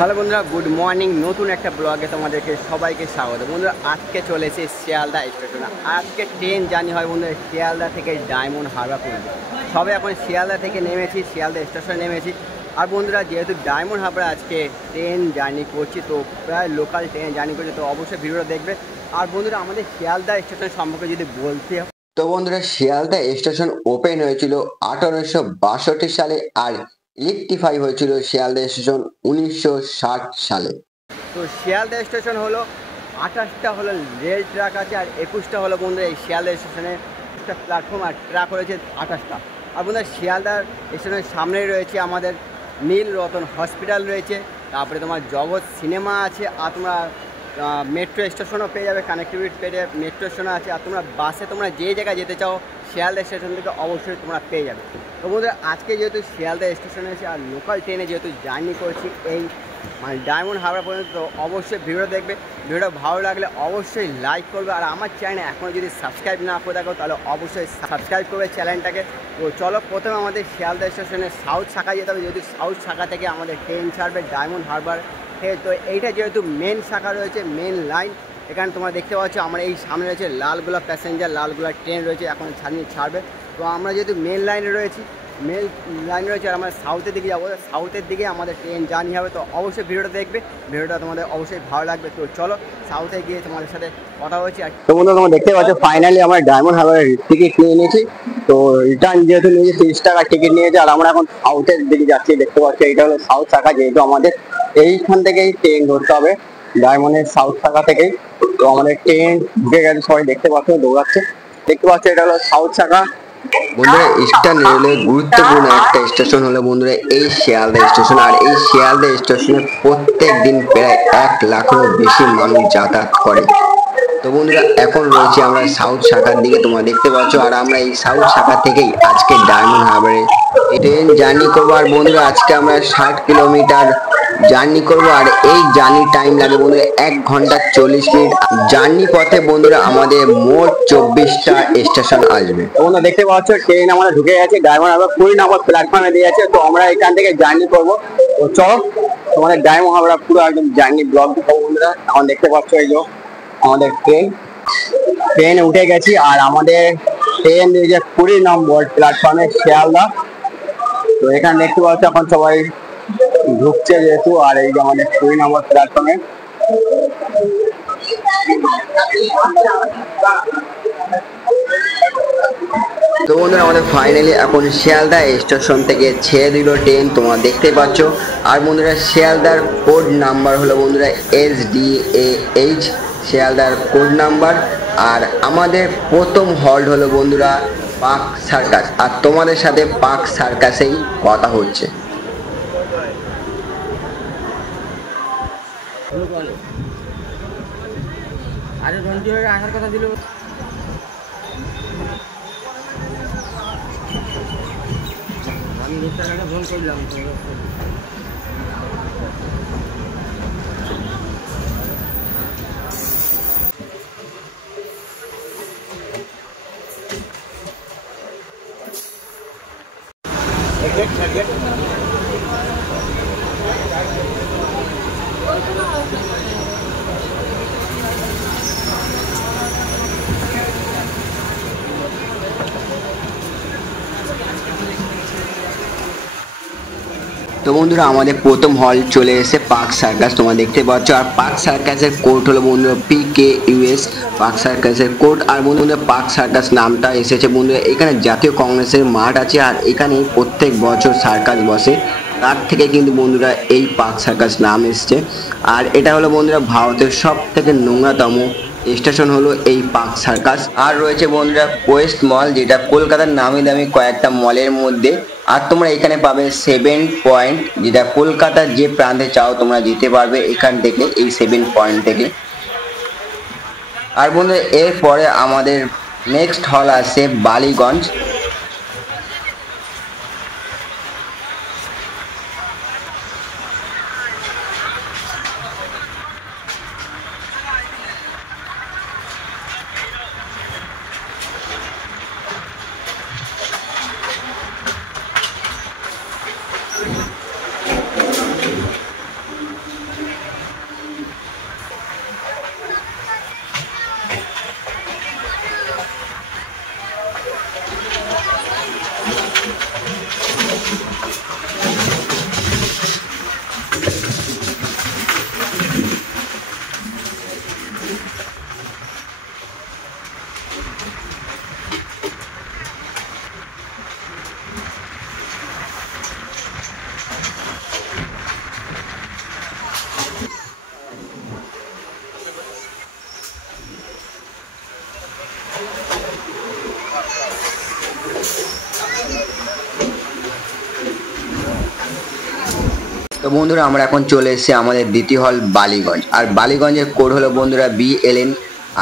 Hello বন্ধুরা, good morning. নতুন একটা ব্লগে তোমাদেরকে সবাইকে স্বাগত। বন্ধুরা আজকে চলে এসেছি শিয়ালদা স্টেশনে। আজকে ট্রেন জার্নি হয় বন্ধুরা শিয়ালদা থেকে ডায়মন্ড হারবার পর্যন্ত। সবাই এখন শিয়ালদা থেকে নেমেছি, শিয়ালদা স্টেশনে নেমেছি। আর বন্ধুরা যেহেতু ডায়মন্ড হারবার আজকে ট্রেন জার্নি করছি, তো প্রায় লোকাল ট্রেন জার্নি করছি, তো অবশ্যই ভিডিওটা দেখবে। আর বন্ধুরা আমাদের শিয়ালদা স্টেশন সম্পর্কে যদি বলতে হয়, তো বন্ধুরা শিয়ালদা স্টেশন ওপেন হয়েছিল 1862 সালে আর ইলেকট্রিফাই হয়েছিল শিয়ালদা স্টেশন 1960 সালে। তো শিয়ালদা স্টেশন হলো 28টা হলো রেল ট্র্যাক আছে, আর 21টা হলো বন্ধুরা এই শিয়ালদা স্টেশনে একটা প্ল্যাটফর্ম আর ট্র্যাক রয়েছে 28টা। আর বন্ধুরা শিয়ালদা স্টেশনের সামনেই রয়েছে আমাদের নীল রতন হসপিটাল রয়েছে, তারপরে তোমার জগৎ সিনেমা আছে, আর তোমরা মেট্রো স্টেশনও পেয়ে যাবে, কানেক্টিভিটি পেয়ে যাবে, মেট্রো স্টেশনও আছে। আর তোমরা বাসে তোমরা যে জায়গায় যেতে চাও শিয়ালদা স্টেশন থেকে অবশ্যই তোমরা পেয়ে যাবে। তো বন্ধুরা আজকে যেহেতু শিয়ালদা স্টেশনে এসে আর লোকাল ট্রেনে যেহেতু জার্নি করছি এই মানে ডায়মন্ড হারবার পর্যন্ত, তো অবশ্যই ভিডিও দেখবে। ভিডিওটা ভালো লাগলে অবশ্যই লাইক করবে, আর আমার চ্যানেল এখনও যদি সাবস্ক্রাইব না করে থাকো তাহলে অবশ্যই সাবস্ক্রাইব করবে চ্যানেলটাকে। তো চলো প্রথমে আমাদের শিয়ালদা স্টেশনের সাউথ শাখায় যেতে হবে, যেহেতু সাউথ শাখা থেকে আমাদের ট্রেন ছাড়বে ডায়মন্ড হারবার। তো এইটা যেহেতু মেন শাখা রয়েছে, মেন লাইন, এখানে তোমরা দেখতে পাচ্ছ আমরা এই সামনে রয়েছে লালগোলা প্যাসেঞ্জার, লালগোলা ট্রেন রয়েছে, এখন ছাড়বে। তো আমরা যেহেতু মেন লাইনে রয়েছি, মেল লাইন রয়েছে, আর আমরা সাউথের দিকে যাবো, সাউথের দিকে আমাদের ট্রেন জার্নি হবে। তো অবশ্যই ভিডিওটা দেখবে, ভিডিওটা তোমাদের অবশ্যই ভালো লাগবে। তো চলো সাউথে গিয়ে তোমাদের সাথে কথা হচ্ছে। আর তো বন্ধুরা তোমরা দেখতে পাচ্ছ ফাইনালি আমরা ডায়মন্ড হারবারের টিকিট নিয়ে নিয়েছি। তো রিটার্ন যেহেতু নিয়েছি 30 টাকা টিকিট নিয়েছি, আর আমরা এখন সাউথের দিকে যাচ্ছি। দেখতে পাচ্ছি এটা হলো সাউথ শাখা, যেহেতু আমাদের এইখান থেকেই ট্রেন ধরতে হবে ডায়মন্ডের সাউথ শাখা থেকেই। তো আমাদের ট্রেন ঢুকে গেছে, সবাই দেখতে পাচ্ছ দৌড়াচ্ছে। দেখতে পাচ্ছ এটা হলো সাউথ শাখা। বন্ধুরা ইস্টার্ন রেলের গুরুত্বপূর্ণ একটা স্টেশন হলো বন্ধুরা এই শিয়ালদা স্টেশন। আর এই শিয়ালদা স্টেশনে প্রত্যেক দিন প্রায় 1 লাখেরও বেশি মানুষ যাতায়াত করে। তো বন্ধুরা এখন রয়েছে আমরা সাউথ শাখার দিকে, তোমরা দেখতে পাচ্ছ। আর আমরা এই সাউথ শাখা থেকেই আজকে ডায়মন্ড হারবারে ট্রেন জার্নি করবো। আর বন্ধুরা আজকে আমরা 60 কিলোমিটার জার্নি করব, আর এই জার্নি টাইম লাগে বন্ধুরা 1 ঘন্টা 40 মিনিট। জার্নি পথে বন্ধুরা আমাদের মোট 24টা স্টেশন আসবে। তোমরা দেখতে পাচ্ছ ট্রেন আমাদের ঢুকে গেছে ডায়মন্ড হারবার 20 নম্বর প্ল্যাটফর্মে দিয়ে আছে। তো আমরা এখান থেকে জার্নি করবো। তো চলো তোমাদের ডায়মন্ড হারবার পুরো একদম জার্নি ব্লগ দেখাবো বন্ধুরা। এখন দেখতে পাচ্ছ এই যে আমাদের ট্রেন উঠে গেছি, আর আমাদের ট্রেন যে 20 নম্বর প্ল্যাটফর্মে শিয়ালদা। তো এখানে দেখতে পাচ্ছ এখন সবাই ঢুকছে যেহেতু, আর এই যে আমাদের 20 নম্বর প্ল্যাটফর্মে। তো বন্ধুরা আমাদের ফাইনালি এখন শিয়ালদা স্টেশন থেকে ছেড়ে দিল ট্রেন, তোমরা দেখতে পাচ্ছ। আর বন্ধুরা শিয়ালদার কোড নাম্বার হলো বন্ধুরা SDAH, শিয়ালদার কোড নাম্বার। আর আমাদের প্রথম হল্ট হলো বন্ধুরা পার্ক সার্কাস, আর তোমাদের সাথে পার্ক সার্কাসেই কথা হচ্ছে। আরে রঞ্জি হয়ে আসার কথা ছিল, আমি মিস্টারকে ফোন করলাম। তো বন্ধুরা আমাদের প্রথম হল চলে এসে পার্ক সার্কাস, তোমরা দেখতে পাচ্ছ। আর পার্ক সার্কাসের কোড হলো বন্ধুরা PKUS, পার্ক সার্কাসের কোড। আর বন্ধুরা পার্ক সার্কাস নামটা এসেছে বন্ধুরা, এখানে জাতীয় কংগ্রেসের মাঠ আছে, আর এখানে প্রত্যেক বছর সার্কাস বসে, তার থেকে কিন্তু বন্ধুরা এই পার্ক সার্কাস নাম এসছে। আর এটা হলো বন্ধুরা ভারতের সব থেকে নোংরাতম স্টেশন হলো এই পার্ক সার্কাস। আর রয়েছে বন্ধুরা কোয়েস্ট মল, যেটা কলকাতার নামি দামি কয়েকটা মলের মধ্যে। আর তোমরা এখানে পাবে 7 পয়েন্ট, যেটা কলকাতার যে প্রান্তে চাও তোমরা যেতে পারবে এখান থেকে, এই 7 পয়েন্ট থেকে। আর বন্ধুরা এরপরে আমাদের নেক্সট হল আছে বালিগঞ্জ। বন্ধুরা আমরা এখন চলে এসেছি আমাদের দ্বিতীয় হল বালিগঞ্জ, আর বালিগঞ্জের কোড হলো বন্ধুরা BLN।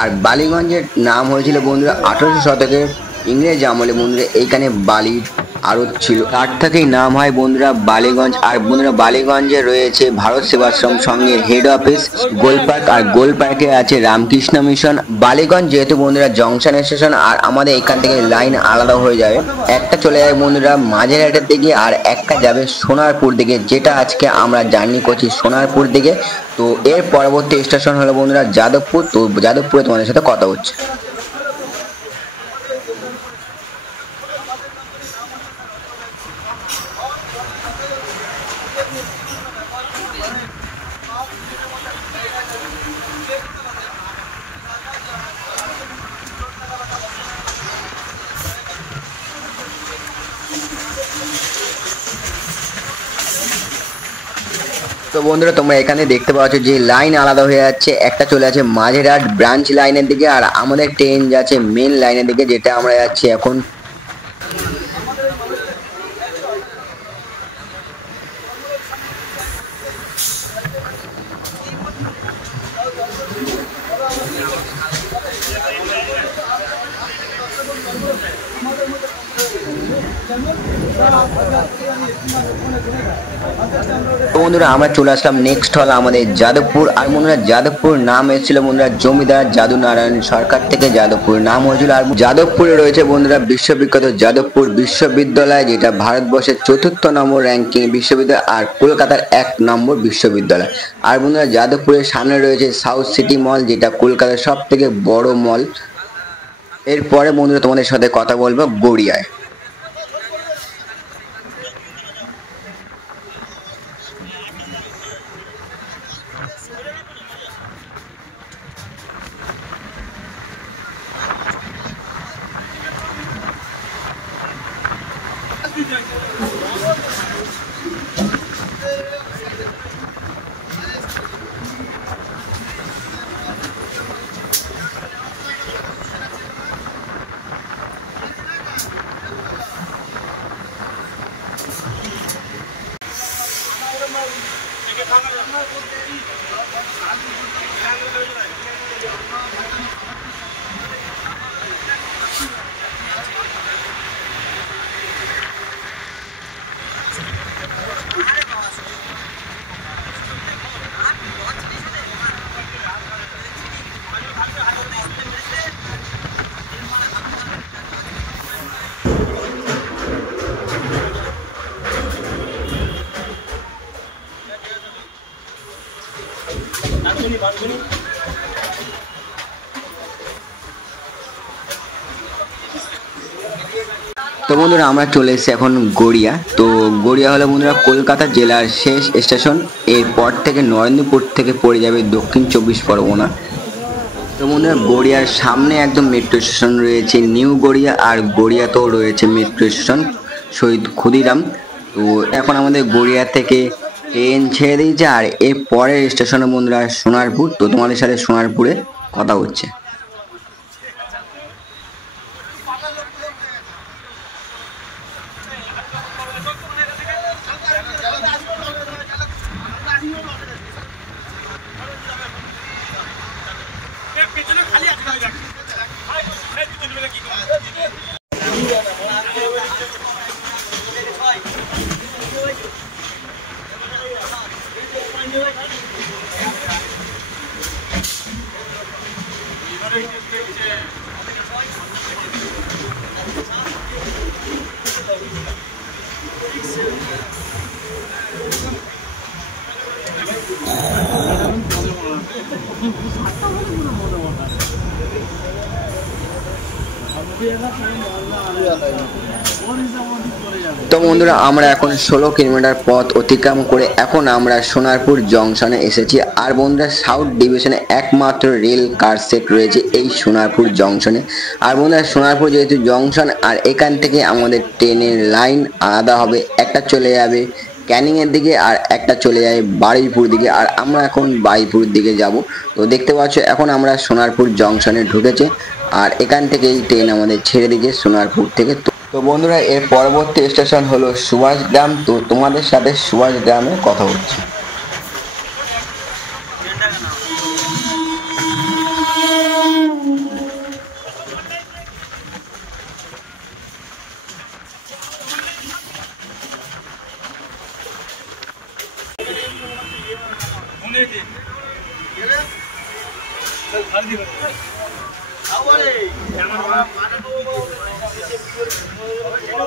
আর বালিগঞ্জের নাম হয়েছিল বন্ধুরা 1800 শতকের ইংরেজ আমলে বন্ধুরা এইখানে বালির আড়ত ছিল, তার থেকেই নাম হয় বন্ধুরা বালিগঞ্জ। আর বন্ধুরা বালিগঞ্জে রয়েছে ভারত সেবাশ্রম সঙ্গে হেড অফিস, গোলপার্ক, আর গোলপার্কে আছে রামকৃষ্ণ মিশন। বালিগঞ্জ যেহেতু বন্ধুরা জংশন স্টেশন, আর আমাদের এখান থেকে লাইন আলাদা হয়ে যাবে, একটা চলে যাবে বন্ধুরা মাঝেরহাটের দিকে আর একটা যাবে সোনারপুর দিকে, যেটা আজকে আমরা জার্নি করছি সোনারপুর দিকে। তো এর পরবর্তী স্টেশন হলো বন্ধুরা যাদবপুর। তো যাদবপুরে তোমাদের সাথে কথা হচ্ছে। তো বন্ধুরা তোমরা এখানে দেখতে পাচ্ছ যে লাইন আলাদা হয়ে যাচ্ছে, একটা চলে আছে মাঝেরহাট ব্রাঞ্চ লাইনের দিকে, আর আমাদের ট্রেন যাচ্ছে মেন লাইনের দিকে, যেটা আমরা যাচ্ছি এখন। বন্ধুরা আমরা চলে আসলাম নেক্সট হল আমাদের যাদবপুর। আর বন্ধুরা যাদবপুর নাম এসেছিল বন্ধুরা জমিদার যাদু নারায়ণ সরকার থেকে যাদবপুর নাম হয়েছিল। আর যাদবপুরে রয়েছে বন্ধুরা বিশ্ববিখ্যাত যাদবপুর বিশ্ববিদ্যালয়, যেটা ভারতবর্ষের 4র্থ নম্বর র্যাঙ্কিং বিশ্ববিদ্যালয় আর কলকাতার 1 নম্বর বিশ্ববিদ্যালয়। আর বন্ধুরা যাদবপুরের সামনে রয়েছে সাউথ সিটি মল, যেটা কলকাতার সব থেকে বড় মল। এরপরে বন্ধুরা তোমাদের সাথে কথা বলবো গড়িয়ায়। তো বন্ধুরা আমরা চলে এসেছি এখন গড়িয়া। তো গড়িয়া হলো বন্ধুরা কলকাতা জেলার শেষ স্টেশন। এরপর থেকে নরেন্দ্রপুর থেকে পড়ে যাবে দক্ষিণ 24 পরগনা। তো বন্ধুরা গড়িয়ার সামনে একদম মেট্রো স্টেশন রয়েছে নিউ গড়িয়া, আর গড়িয়াতেও রয়েছে মেট্রো স্টেশন শহীদ ক্ষুদিরাম। তো এখন আমাদের গড়িয়া থেকে ট্রেন ছেড়ে দিয়েছে, আর এর পরের স্টেশনে বন্ধুরা সোনারপুর। তো তোমাদের সাথে সোনারপুরে কথা হচ্ছে। তো বন্ধুরা আমরা এখন 16 কিলোমিটার পথ অতিক্রম করে এখন আমরা সোনারপুর জংশনে এসেছি। আর বন্ধুরা সাউথ ডিভিশনে একমাত্র রেল কার সেট রয়েছে এই সোনারপুর জংশনে। আর বন্ধুরা সোনারপুর যেহেতু জংশন, আর এখান থেকে আমাদের ট্রেনের লাইন আলাদা হবে, একটা চলে যাবে ক্যানিং এর দিকে আর একটা চলে যায় বারুইপুর দিকে, আর আমরা এখন বারুইপুর দিকে যাব। তো দেখতে পাচ্ছ এখন আমরা সোনারপুর জংশনে ঢুকেছে, আর এখান থেকেই ট্রেন আমাদের ছেড়ে দিয়েছে সোনারপুর থেকে। তো তো বন্ধুরা এর পরবর্তী স্টেশন হলো সুভাষগ্রাম। তো তোমাদের সাথে সুভাষগ্রামে কথা হচ্ছে।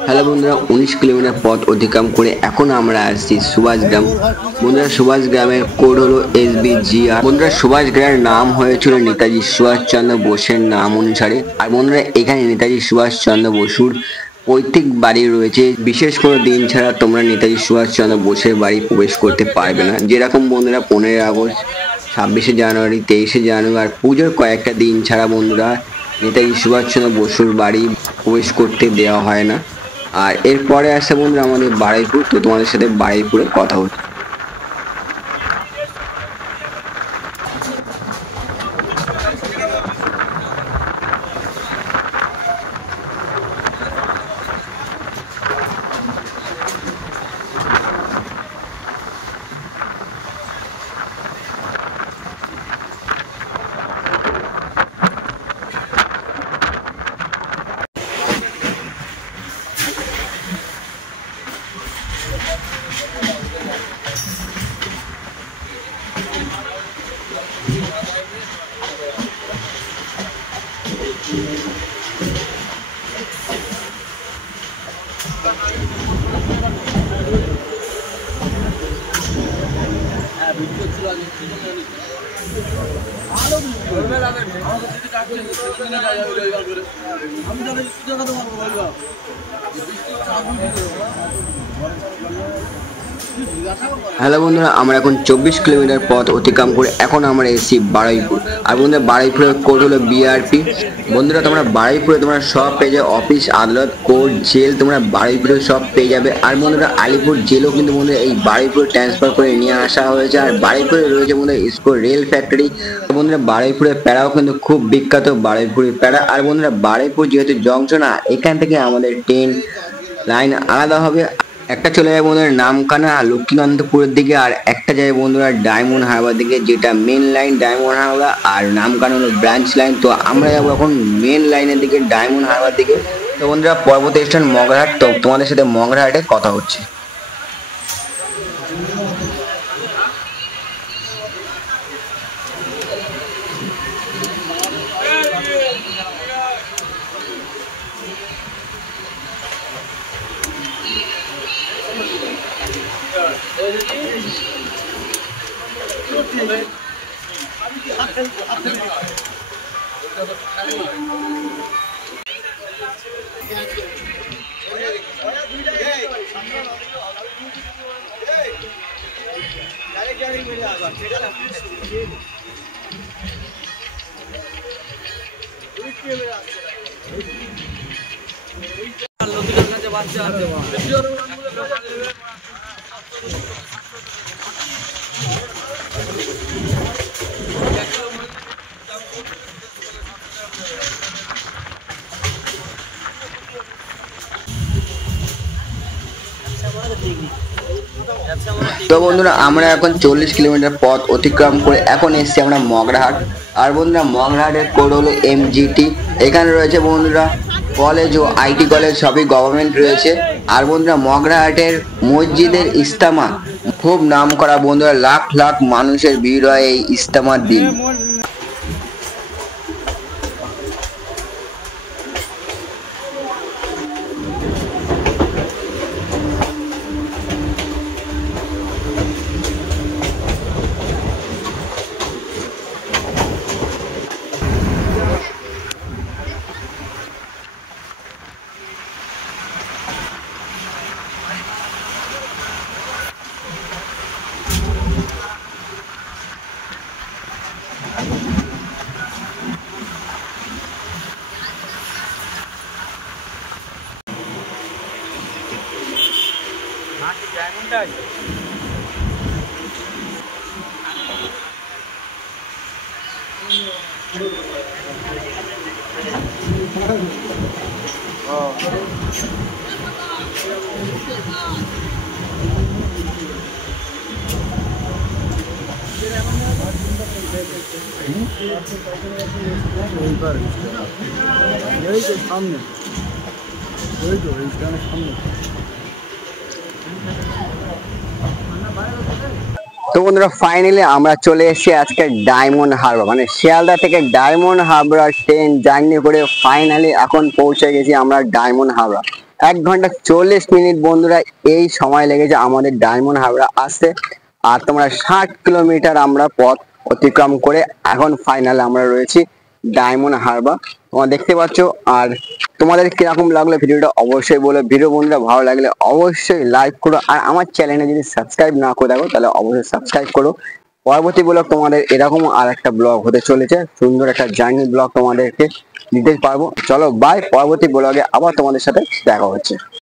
হ্যালো বন্ধুরা, 19 কিলোমিটার পথ অতিক্রম করে এখন আমরা আসছি সুভাষগ্রাম। বন্ধুরা সুভাষগ্রামের কোড হলো SBGR। বন্ধুরা সুভাষগ্রামের নাম হয়েছিল নেতাজি সুভাষচন্দ্র বোসের নাম অনুসারে। আর বন্ধুরা এখানে নেতাজি সুভাষচন্দ্র বসুর পৈতৃক বাড়ি রয়েছে। বিশেষ কোনো দিন ছাড়া তোমরা নেতাজি সুভাষচন্দ্র বোসের বাড়ি প্রবেশ করতে পারবে না। যেরকম বন্ধুরা 15 আগস্ট, 26শে জানুয়ারি, 23শে জানুয়ারি আর পুজোর কয়েকটা দিন ছাড়া বন্ধুরা নেতাজি সুভাষচন্দ্র বসুর বাড়ি প্রবেশ করতে দেওয়া হয় না। আর এরপরে আসছে বন্ধুরা আমাদের বারুইপুর। তো তোমাদের সাথে বারুইপুরে কথা হচ্ছে। হ্যালো বন্ধুরা, আমরা এখন 24 কিলোমিটার পথ অতিক্রম করে এখন আমরা এসেছি বারুইপুর। আর বন্ধুরা বারুইপুরের কোড হলো BRP। বন্ধুরা তোমরা বারুইপুরে তোমরা সব পেয়ে যাবে, অফিস, আদালত, কোর্ট, জেল তোমরা বারুইপুরে সব পেয়ে যাবে। আর বন্ধুরা আলিপুর জেলও কিন্তু বন্ধুরা এই বারুইপুরে ট্রান্সফার করে নিয়ে আসা হয়েছে। আর বারুইপুরে রয়েছে বন্ধুরা ইসকো রেল ফ্যাক্টরি। বন্ধুরা বারুইপুরের প্যারাও কিন্তু খুব বিখ্যাত, বারুইপুরের প্যারা। আর বন্ধুরা বারুইপুর যেহেতু জংশন, এখান থেকে আমাদের ট্রেন লাইন আলাদা হবে। একটা চলে যায় বন্ধুরা নামখানা লক্ষ্মীকান্তপুরের দিকে, আর একটা যায় বন্ধুরা ডায়মন্ড হারবার দিকে, যেটা মেন লাইন ডায়মন্ড হারবার, আর নামখানা হলো ব্রাঞ্চ লাইন। তো আমরা যাবো এখন মেন লাইনের দিকে, ডায়মন্ড হারবার দিকে। তো বন্ধুরা পরবর্তী স্টেশন মগরাহাট। তো তোমাদের সাথে মগরাহাটে কথা হচ্ছে। তো বন্ধুরা আমরা এখন 40 কিলোমিটার পথ অতিক্রম করে এখন এসেছি আমরা মগরাহাট। আর বন্ধুরা মগরাহাটের কোড হলো MGT। এখানে রয়েছে বন্ধুরা কলেজ ও IT কলেজ, সবই গভর্নমেন্ট রয়েছে। আর বন্ধুরা মগরাহাটের মসজিদের ইস্তেমা খুব নাম করা বন্ধুরা, লাখ লাখ মানুষের ভিড় হয় এই ইস্তেমার দিন। সামনে ওই তো এই সামনে। তো বন্ধুরা ফাইনালি আমরা চলে এসেছি আজকে ডায়মন্ড হারবার, মানে শিয়ালদা থেকে ডায়মন্ড হারবার ট্রেন জার্নি করে ফাইনালি এখন পৌঁছে গেছি আমরা ডায়মন্ড হারবার। 1 ঘন্টা 40 মিনিট বন্ধুরা এই সময় লেগেছে আমাদের ডায়মন্ড হারবার আসতে। আর তোমরা 60 কিলোমিটার আমরা পথ অতিক্রম করে এখন ফাইনাল আমরা রয়েছি ডায়মন্ড হারবার, তোমরা দেখতে পাচ্ছ। আর তোমাদের কিরকম লাগলো ভিডিওটা অবশ্যই বলো। ভিডিও বন্ধুরা ভালো লাগলে অবশ্যই লাইক করো, আর আমার চ্যানেলে যদি সাবস্ক্রাইব না করে থাকো তাহলে অবশ্যই সাবস্ক্রাইব করো। পরবর্তী ব্লগ তোমাদের এরকম আর একটা ব্লগ হতে চলেছে, সুন্দর একটা জার্নি ব্লগ তোমাদেরকে দিতে পারবো। চলো বাই, পরবর্তী ব্লগে আবার তোমাদের সাথে দেখা হচ্ছে।